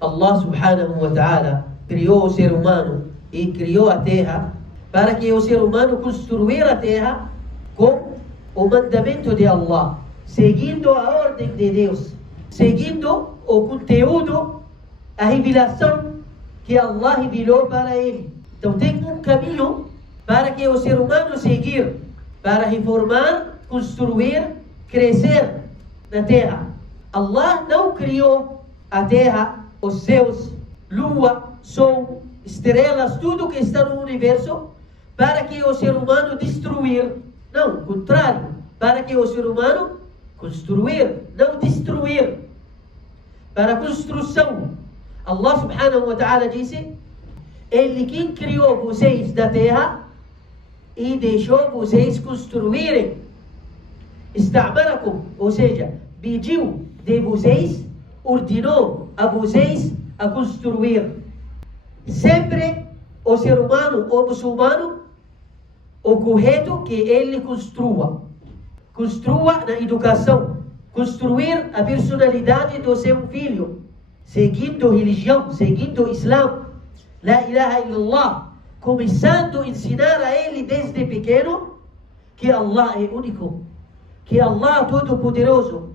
Allah subhanahu wa ta'ala criou o ser humano e criou a terra para que o ser humano construir a terra com o mandamento de Allah, seguindo a ordem de Deus, seguindo o conteúdo, a revelação que Allah revelou para ele. Então tem um caminho para que o ser humano seguir, para reformar, construir, crescer na terra. Allah não criou a terra, os céus, lua, sol, estrelas, tudo que está no universo, para que o ser humano destruir. Não, contrário, para que o ser humano construir, não destruir. Para construção. Allah subhanahu wa ta'ala disse: Ele quem criou vocês da terra e deixou vocês construírem. Istamarakum, ou seja, pediu de vocês, ordenou a vocês a construir. Sempre o ser humano, o muçulmano, o correto que ele construa. Construa na educação, construir a personalidade do seu filho, seguindo religião, seguindo o Islã, la ilaha illallah, começando a ensinar a ele desde pequeno que Allah é único, que Allah é todo-poderoso,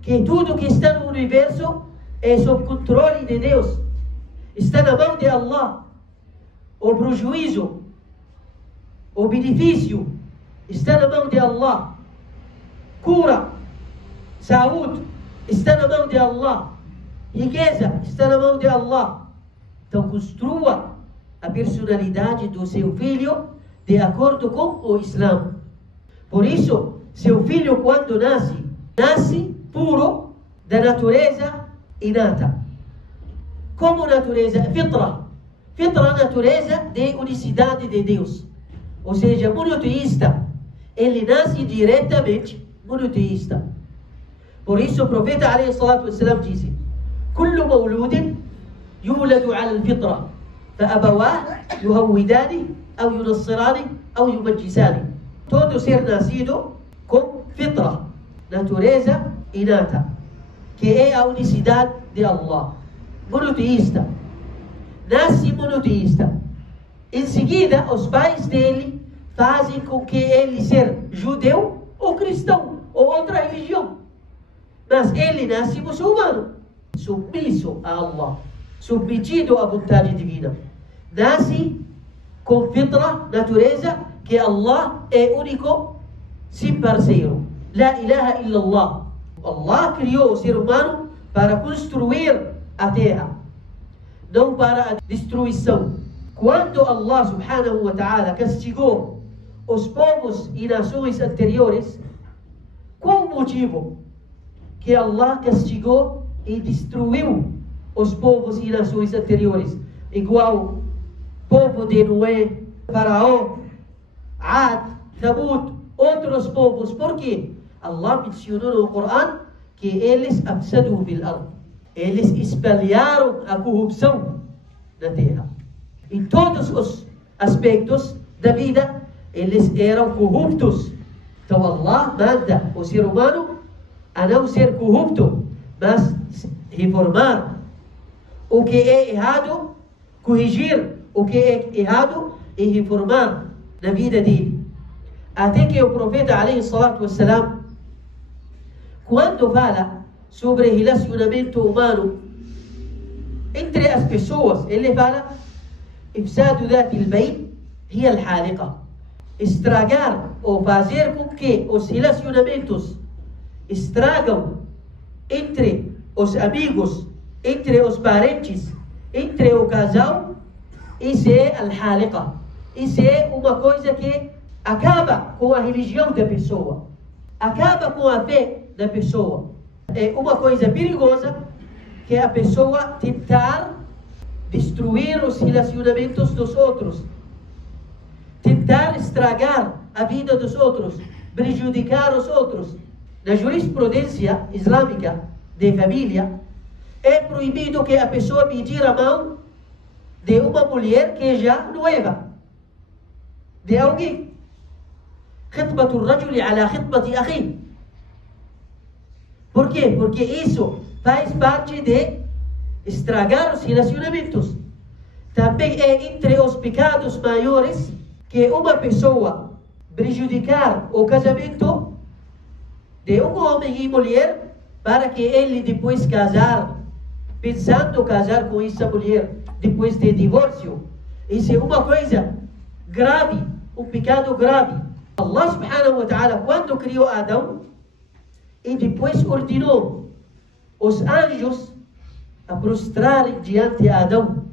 que tudo que está no universo é sob controle de Deus, está na mão de Allah. O prejuízo, o benefício está na mão de Allah. Cura, saúde está na mão de Allah. Riqueza está na mão de Allah. Então construa a personalidade do seu filho de acordo com o Islã. Por isso, seu filho quando nasce puro da natureza inata. Como natureza? Fitra. Fitra, natureza de unicidade de Deus. Ou seja, monoteísta. Ele nasce diretamente monoteísta. Por isso o profeta alayhi salatu wassalam disse: Kullu mawludin yuladu ala al-fitra, فأبواه يهودانه أو ينصرانه أو يمجسانه. Todo ser nascido com fitra, natureza inata, que é a unicidade de Allah. Monoteísta. Nasce monoteísta. Em seguida, os pais dele fazem com que ele seja judeu ou cristão ou outra religião. Mas ele nasce muçulmano, submisso a Allah, submetido à vontade divina. Nasce com fitra, natureza, que Allah é único, sem parceiro. La ilaha illallah. Allah criou o ser humano para construir a terra, não para a destruição. Quando Allah subhanahu wa ta'ala castigou os povos e nações anteriores, qual o motivo que Allah castigou e destruiu os povos e nações anteriores? Igual povo de Noé, Faraó, Ad, Thamud, outros povos. Por quê? Allah mencionou no Corão que eles afsadu fil ard. Eles espalharam a corrupção na terra. Em todos os aspectos da vida, eles eram corruptos. Então Allah manda o ser humano a não ser corrupto, mas reformar o que é errado, corrigir o que é errado e reformar na vida dele. Até que o profeta alayhi salatu wassalam, quando fala sobre relacionamento humano entre as pessoas, ele fala: ifsadu dhati al-bayn hiya al-haliqa. Estragar ou fazer com que os relacionamentos estragam entre os amigos, entre os parentes, entre o casal, isso é al-haliqa. Isso é uma coisa que acaba com a religião da pessoa, acaba com a fé da pessoa. É uma coisa perigosa que a pessoa tentar destruir os relacionamentos dos outros, tentar estragar a vida dos outros, prejudicar os outros. Na jurisprudência islâmica de família, é proibido que a pessoa pedir a mão de uma mulher que já noiva de alguém. Khitbatu rajuli ala khitbati akhi. Por quê? Porque isso faz parte de estragar os relacionamentos. Também é entre os pecados maiores que uma pessoa prejudicar o casamento de um homem e mulher para que ele depois casar, pensando casar com essa mulher depois de divórcio. Isso é uma coisa grave, um pecado grave. Allah subhanahu wa ta'ala, quando criou Adão e depois ordenou os anjos a prostrarem diante de Adão,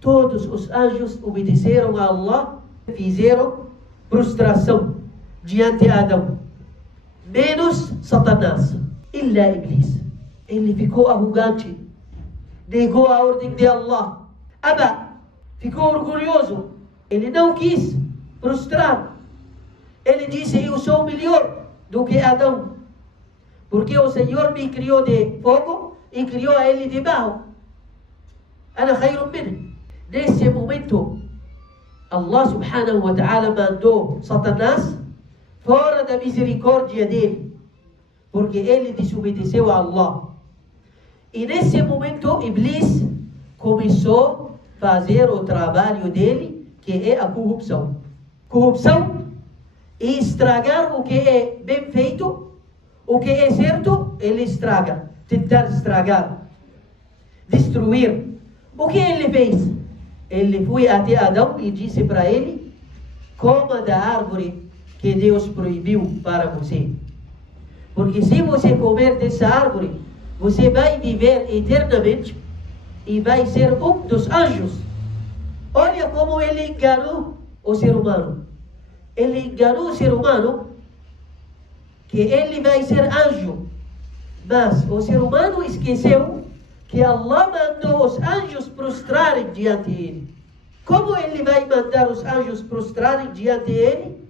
todos os anjos obedeceram a Allah, fizeram prostração diante de Adão, menos Satanás, illa Iblis. Ele ficou arrogante, negou a ordem de Allah, ficou orgulhoso, ele não quis prostrar. Ele disse: eu sou melhor do que Adão, porque o Senhor me criou de fogo e criou a ele de barro. Ana khayrun minhu. Nesse momento, Allah subhanahu wa ta'ala mandou Satanás fora da misericórdia dele, porque ele desobedeceu a Allah. E nesse momento, Iblis começou a fazer o trabalho dele, que é a corrupção. Corrupção e estragar o que é bem feito, o que é certo, ele estraga. Tentar estragar, destruir. O que ele fez? Ele foi até Adão e disse para ele: coma da árvore que Deus proibiu para você. Porque se você comer dessa árvore, você vai viver eternamente e vai ser um dos anjos. Olha como ele enganou o ser humano. Ele enganou o ser humano que ele vai ser anjo. Mas o ser humano esqueceu que Allah mandou os anjos prostrarem diante dele. Como ele vai mandar os anjos prostrarem diante dele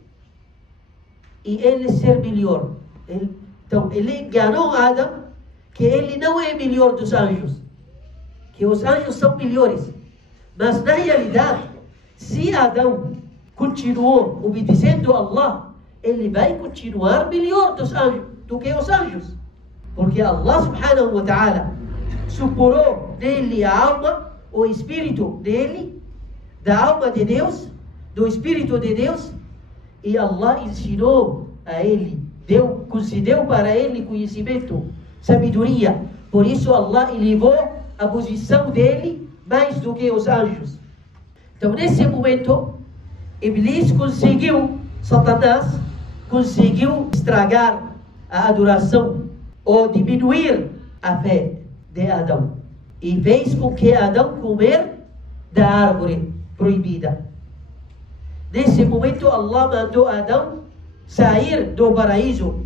e ele ser melhor? Então ele enganou Adão que ele não é melhor dos anjos, que os anjos são melhores. Mas na realidade, se Adão continuou obedecendo a Allah, ele vai continuar melhor dos anjos do que os anjos. Porque Allah subhanahu wa ta'ala suporou nele a alma, o espírito dele, da alma de Deus, do espírito de Deus, e Allah ensinou a ele, concedeu para ele conhecimento, sabedoria. Por isso Allah elevou a posição dele mais do que os anjos. Então nesse momento, Iblis Satanás conseguiu estragar a adoração ou diminuir a fé de Adão e fez com que Adão comer da árvore proibida. Nesse momento Allah mandou Adão sair do paraíso.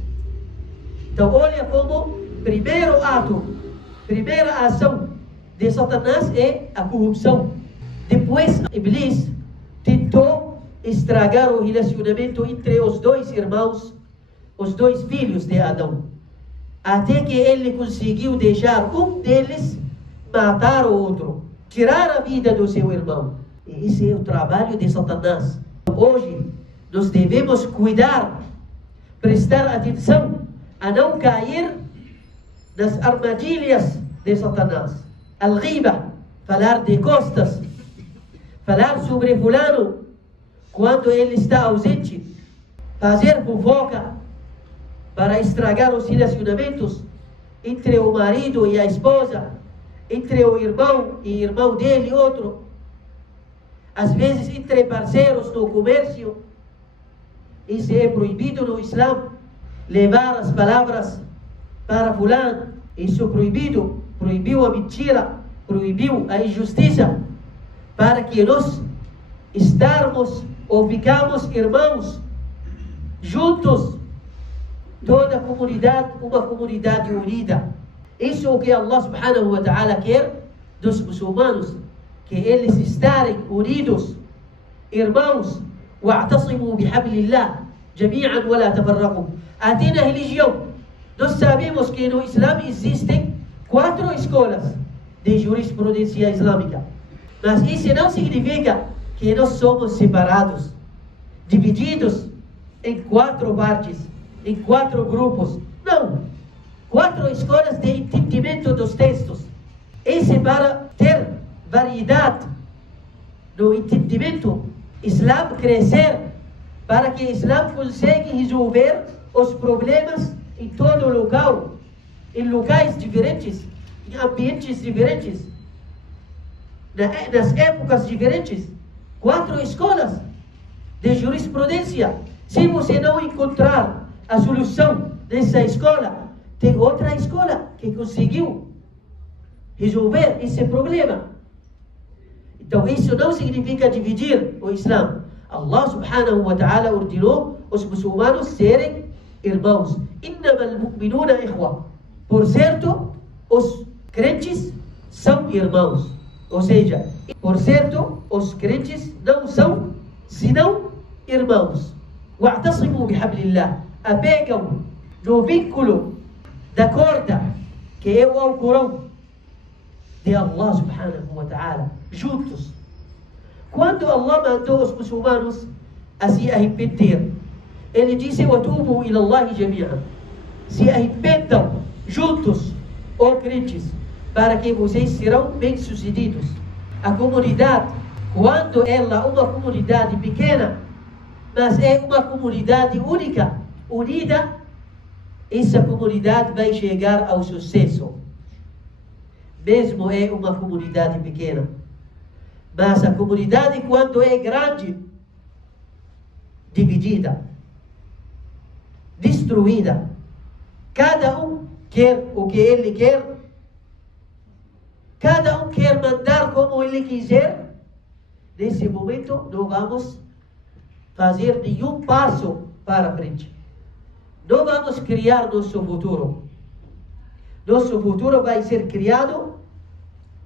Então olha como primeiro ato, primeira ação de Satanás é a corrupção. Depois Iblis tentou estragar o relacionamento entre os dois irmãos, os dois filhos de Adão, até que ele conseguiu deixar um deles matar o outro, tirar a vida do seu irmão. E esse é o trabalho de Satanás. Hoje nós devemos cuidar, prestar atenção a não cair nas armadilhas de Satanás. Al-ghiba, falar de costas, falar sobre fulano quando ele está ausente, fazer fofoca para estragar os relacionamentos entre o marido e a esposa, entre o irmão e irmão dele e outro, às vezes entre parceiros no comércio. Isso é proibido no Islã, levar as palavras para fulano, isso é proibido. Proibiu a mentira, proibiu a injustiça, para que nós estarmos ou ficamos irmãos juntos, toda a comunidade, uma comunidade unida. Isso é o que Allah subhanahu wa ta'ala quer dos muçulmanos, que eles estarem unidos, irmãos. Wa'tasimu bihablillah jami'an wa la tafarraqu. Até na religião, nós sabemos que no Islã existem 4 escolas de jurisprudência islâmica. Mas isso não significa que nós somos separados, divididos em 4 partes, em 4 grupos. Não. 4 escolas de entendimento dos textos. Esse para ter variedade no entendimento, Islã crescer, para que Islã consiga resolver os problemas em todo local, em locais diferentes, em ambientes diferentes, nas épocas diferentes. 4 escolas de jurisprudência. Se você não encontrar a solução nessa escola, tem outra escola que conseguiu resolver esse problema. Então isso não significa dividir o Islã. Allah subhanahu wa ta'ala ordenou os muçulmanos serem irmãos. Innamal mu'minuna ikhwa. Por certo, os crentes são irmãos. Ou seja, por certo, os crentes não são senão irmãos. Wa'tasimu bihablillah. Apegam no vínculo da corda, que é o Alcorão de Allah subhanahu wa ta'ala, juntos. Quando Allah mandou os muçulmanos a se arrepender, Ele disse: "Watubu ila Allah jami'an." Se arrependam juntos, ó crentes, para que vocês serão bem-sucedidos. A comunidade, quando ela é uma comunidade pequena, mas é uma comunidade única, unida, essa comunidade vai chegar ao sucesso. Mesmo é uma comunidade pequena. Mas a comunidade, quando é grande, dividida, destruída, cada um quer o que ele quer, cada um quer mandar como ele quiser, nesse momento não vamos fazer nenhum passo para frente. Não vamos criar nosso futuro. Nosso futuro vai ser criado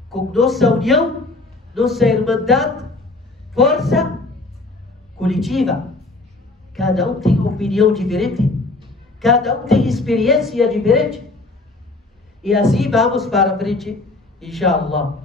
com nossa união, nossa irmandade, força coletiva. Cada um tem opinião diferente, cada um tem experiência diferente. E assim vamos para frente, inshallah.